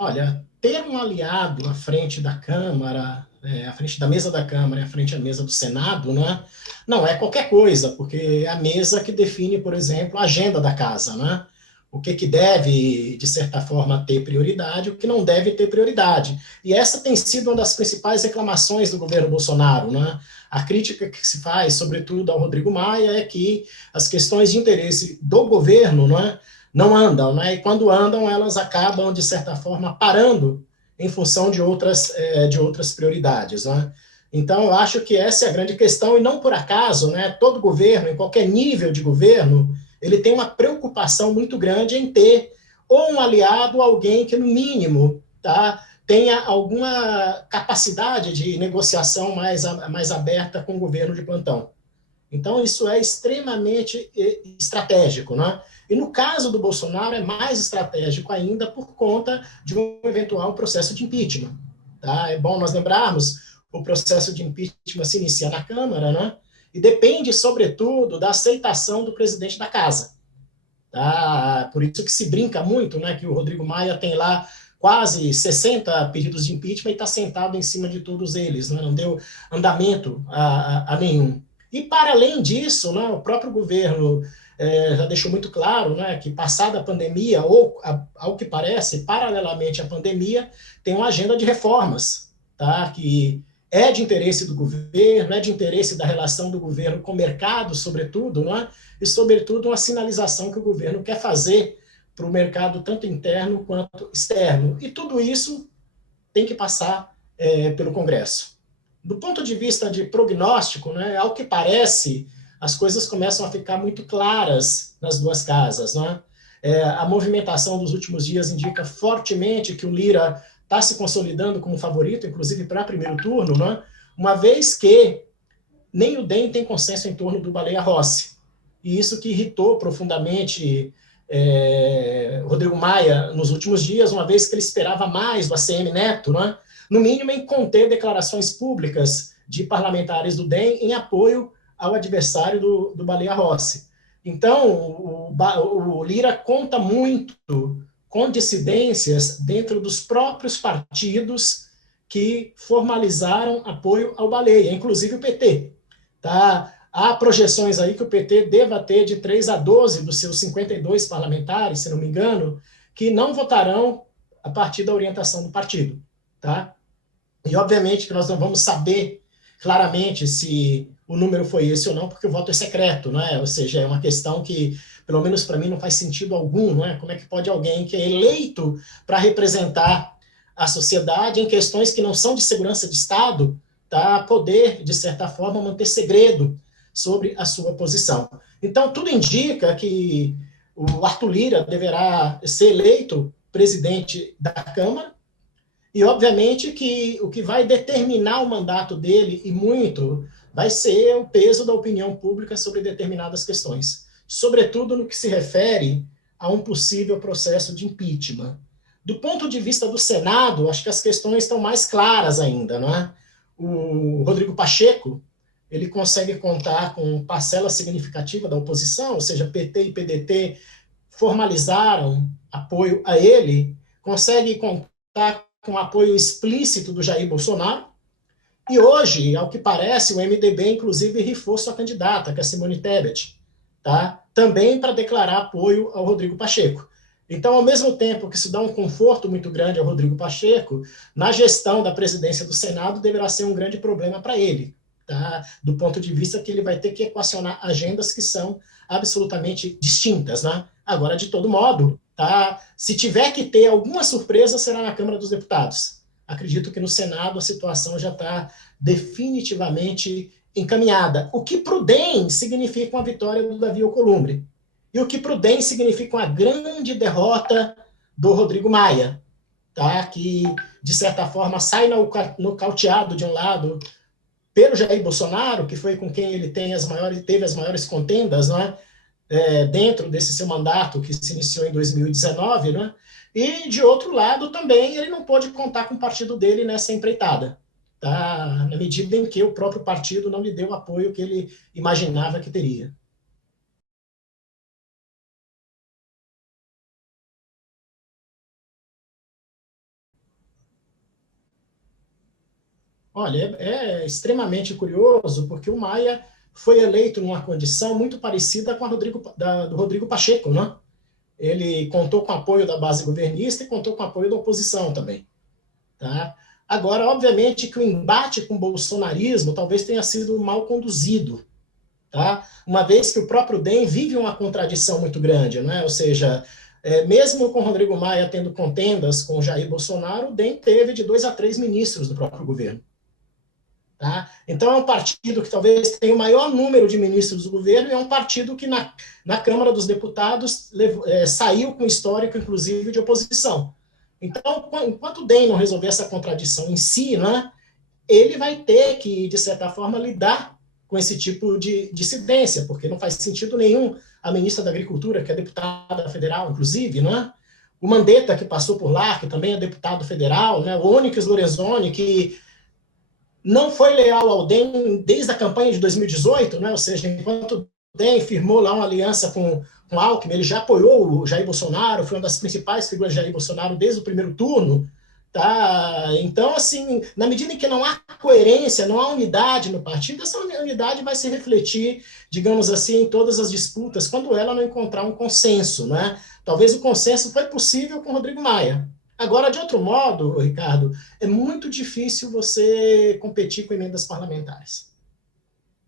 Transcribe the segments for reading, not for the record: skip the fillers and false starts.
Olha, ter um aliado à frente da Câmara, à frente da mesa da Câmara e à frente da mesa do Senado, né, não é qualquer coisa, porque é a mesa que define, por exemplo, a agenda da casa, né? O que deve, de certa forma, ter prioridade, o que não deve ter prioridade. E essa tem sido uma das principais reclamações do governo Bolsonaro, né? A crítica que se faz, sobretudo ao Rodrigo Maia, é que as questões de interesse do governo, né, não andam, né? E quando andam, elas acabam, de certa forma, parando em função de outras prioridades, né? Então, eu acho que essa é a grande questão, e não por acaso, né, todo governo, em qualquer nível de governo, ele tem uma preocupação muito grande em ter ou um aliado, alguém que, no mínimo, tá, tenha alguma capacidade de negociação mais aberta com o governo de plantão. Então, isso é extremamente estratégico, né? E no caso do Bolsonaro, é mais estratégico ainda por conta de um eventual processo de impeachment. Tá? É bom nós lembrarmos, o processo de impeachment se inicia na Câmara, né? E depende, sobretudo, da aceitação do presidente da Casa. Tá? Por isso que se brinca muito, né, que o Rodrigo Maia tem lá quase 60 pedidos de impeachment e está sentado em cima de todos eles, né? Não deu andamento a nenhum. E, para além disso, né, o próprio governo já deixou muito claro, né, que, passada a pandemia, ou, ao que parece, paralelamente à pandemia, tem uma agenda de reformas, tá, que é de interesse do governo, é de interesse da relação do governo com o mercado, sobretudo, né, e, sobretudo, uma sinalização que o governo quer fazer para o mercado, tanto interno quanto externo. E tudo isso tem que passar pelo Congresso. Do ponto de vista de prognóstico, né, ao que parece, as coisas começam a ficar muito claras nas duas casas. Né? A movimentação dos últimos dias indica fortemente que o Lira está se consolidando como favorito, inclusive para primeiro turno, né? Uma vez que nem o DEM tem consenso em torno do Baleia Rossi. E isso que irritou profundamente Rodrigo Maia nos últimos dias, uma vez que ele esperava mais do ACM Neto, né? No mínimo em conter declarações públicas de parlamentares do DEM em apoio ao adversário do Baleia Rossi. Então, o Lira conta muito com dissidências dentro dos próprios partidos que formalizaram apoio ao Baleia, inclusive o PT. Tá? Há projeções aí que o PT deva ter de 3 a 12 dos seus 52 parlamentares, se não me engano, que não votarão a partir da orientação do partido. Tá? E, obviamente, que nós não vamos saber claramente se o número foi esse ou não, porque o voto é secreto, né? Ou seja, é uma questão que, pelo menos para mim, não faz sentido algum, não é? Como é que pode alguém que é eleito para representar a sociedade em questões que não são de segurança de Estado, tá, poder, de certa forma, manter segredo sobre a sua posição. Então, tudo indica que o Arthur Lira deverá ser eleito presidente da Câmara, e, obviamente, que o que vai determinar o mandato dele, e muito, vai ser o peso da opinião pública sobre determinadas questões, sobretudo no que se refere a um possível processo de impeachment. Do ponto de vista do Senado, acho que as questões estão mais claras ainda, não é? O Rodrigo Pacheco, ele consegue contar com parcela significativa da oposição, ou seja, PT e PDT formalizaram apoio a ele, consegue contar com apoio explícito do Jair Bolsonaro, e hoje, ao que parece, o MDB, inclusive, rifou sua candidata, que é a Simone Tebet, tá? Também para declarar apoio ao Rodrigo Pacheco. Então, ao mesmo tempo que isso dá um conforto muito grande ao Rodrigo Pacheco, na gestão da presidência do Senado deverá ser um grande problema para ele, tá? Do ponto de vista que ele vai ter que equacionar agendas que são absolutamente distintas, né? Agora, de todo modo, tá? Se tiver que ter alguma surpresa, será na Câmara dos Deputados. Acredito que no Senado a situação já está definitivamente encaminhada. O que para o DEM significa uma vitória do Davi Alcolumbre. E o que para o DEM significa uma grande derrota do Rodrigo Maia, tá? Que, de certa forma, sai nocauteado de um lado pelo Jair Bolsonaro, que foi com quem ele teve as maiores contendas, não é? Dentro desse seu mandato, que se iniciou em 2019, né? E, de outro lado, também, ele não pôde contar com o partido dele nessa empreitada. tá? Na medida em que o próprio partido não lhe deu o apoio que ele imaginava que teria. Olha, é extremamente curioso, porque o Maia foi eleito numa condição muito parecida com a do Rodrigo Pacheco, né? Ele contou com o apoio da base governista e contou com o apoio da oposição também. Tá? Agora, obviamente que o embate com o bolsonarismo talvez tenha sido mal conduzido, tá? Uma vez que o próprio DEM vive uma contradição muito grande, né? Ou seja, mesmo com Rodrigo Maia tendo contendas com Jair Bolsonaro, o DEM teve de 2 a 3 ministros do próprio governo. Tá? Então, é um partido que talvez tenha o maior número de ministros do governo e é um partido que na Câmara dos Deputados saiu com histórico, inclusive, de oposição. Então, enquanto o DEM não resolver essa contradição em si, né, ele vai ter que, de certa forma, lidar com esse tipo de dissidência, porque não faz sentido nenhum a ministra da Agricultura, que é deputada federal, inclusive, né, o Mandetta, que passou por lá, que também é deputado federal, né, o Onyx Lorenzoni, que não foi leal ao DEM desde a campanha de 2018, né? Ou seja, enquanto o DEM firmou lá uma aliança com o Alckmin, ele já apoiou o Jair Bolsonaro, foi uma das principais figuras de Jair Bolsonaro desde o primeiro turno. Tá? Então, assim, na medida em que não há coerência, não há unidade no partido, essa unidade vai se refletir, digamos assim, em todas as disputas, quando ela não encontrar um consenso. Né? Talvez o consenso foi possível com Rodrigo Maia. Agora, de outro modo, Ricardo, é muito difícil você competir com emendas parlamentares.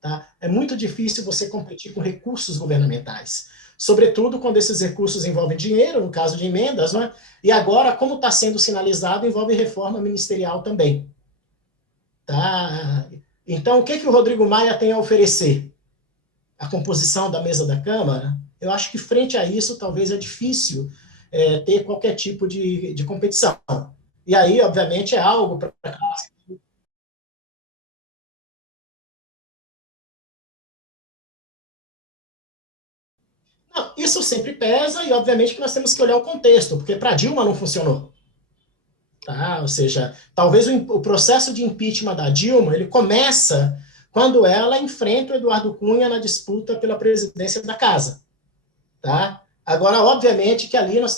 Tá? É muito difícil você competir com recursos governamentais. Sobretudo quando esses recursos envolvem dinheiro, no caso de emendas, né? E agora, como está sendo sinalizado, envolve reforma ministerial também. Tá? Então, o que, que o Rodrigo Maia tem a oferecer? A composição da mesa da Câmara? Eu acho que, frente a isso, talvez é difícil ter qualquer tipo de competição. E aí, obviamente, é algo para. Não, isso sempre pesa e, obviamente, que nós temos que olhar o contexto, porque para Dilma não funcionou. Tá? Ou seja, talvez o processo de impeachment da Dilma ele começa quando ela enfrenta o Eduardo Cunha na disputa pela presidência da casa. Tá? Agora, obviamente, que ali nós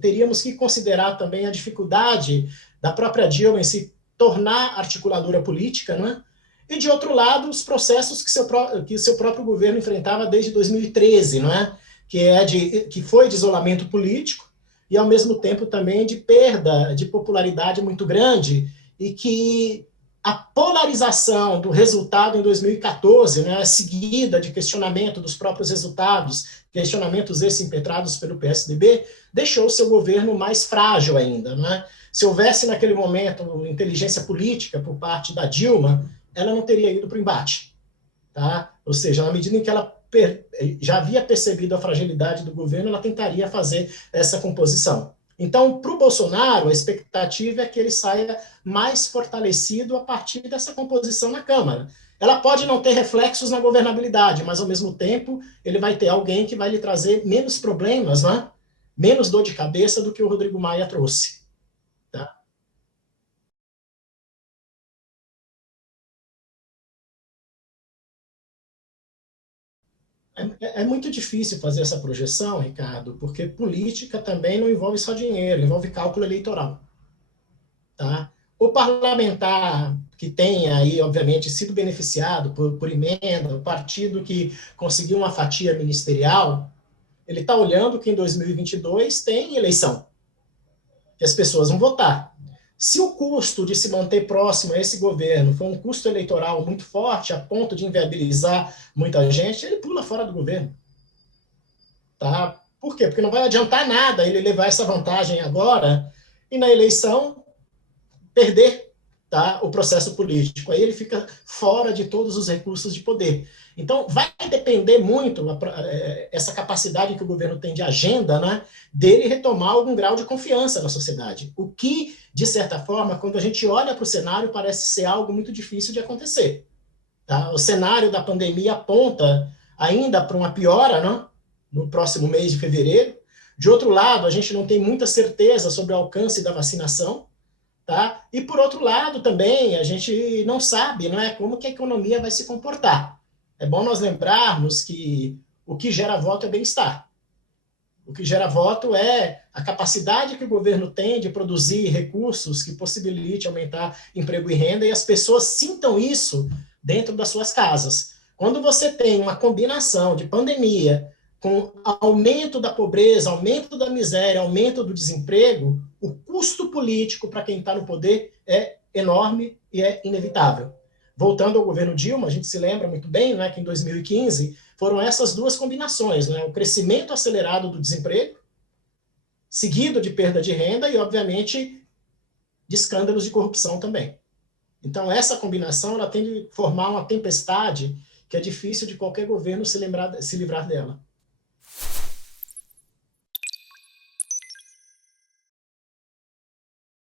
teríamos que considerar também a dificuldade da própria Dilma em se tornar articuladora política, né? E, de outro lado, os processos que seu próprio governo enfrentava desde 2013, não é? Que foi de isolamento político e, ao mesmo tempo, também de perda de popularidade muito grande e que a polarização do resultado em 2014, né, seguida de questionamento dos próprios resultados, questionamentos esses impetrados pelo PSDB, deixou o seu governo mais frágil ainda. Né? Se houvesse naquele momento inteligência política por parte da Dilma, ela não teria ido para o embate. Tá? Ou seja, na medida em que ela já havia percebido a fragilidade do governo, ela tentaria fazer essa composição. Então, para o Bolsonaro, a expectativa é que ele saia mais fortalecido a partir dessa composição na Câmara. Ela pode não ter reflexos na governabilidade, mas, ao mesmo tempo, ele vai ter alguém que vai lhe trazer menos problemas, né? Menos dor de cabeça do que o Rodrigo Maia trouxe. Tá? É muito difícil fazer essa projeção, Ricardo, porque política também não envolve só dinheiro, envolve cálculo eleitoral. Tá? O parlamentar que tenha aí, obviamente, sido beneficiado por emenda, o partido que conseguiu uma fatia ministerial, ele está olhando que em 2022 tem eleição, que as pessoas vão votar. Se o custo de se manter próximo a esse governo for um custo eleitoral muito forte, a ponto de inviabilizar muita gente, ele pula fora do governo. Tá? Por quê? Porque não vai adiantar nada ele levar essa vantagem agora e na eleição perder, tá, o processo político. Aí ele fica fora de todos os recursos de poder. Então, vai depender muito essa capacidade que o governo tem de agenda, né, dele retomar algum grau de confiança na sociedade. O que, de certa forma, quando a gente olha para o cenário, parece ser algo muito difícil de acontecer. Tá? O cenário da pandemia aponta ainda para uma piora, né, no próximo mês de fevereiro. De outro lado, a gente não tem muita certeza sobre o alcance da vacinação. Tá? E, por outro lado, também, a gente não sabe, não é, como que a economia vai se comportar. É bom nós lembrarmos que o que gera voto é bem-estar. O que gera voto é a capacidade que o governo tem de produzir recursos que possibilite aumentar emprego e renda, e as pessoas sintam isso dentro das suas casas. Quando você tem uma combinação de pandemia com aumento da pobreza, aumento da miséria, aumento do desemprego, o custo político para quem está no poder é enorme e é inevitável. Voltando ao governo Dilma, a gente se lembra muito bem, né, que em 2015 foram essas duas combinações, né, o crescimento acelerado do desemprego, seguido de perda de renda e, obviamente, de escândalos de corrupção também. Então, essa combinação ela tem de formar uma tempestade que é difícil de qualquer governo se livrar dela.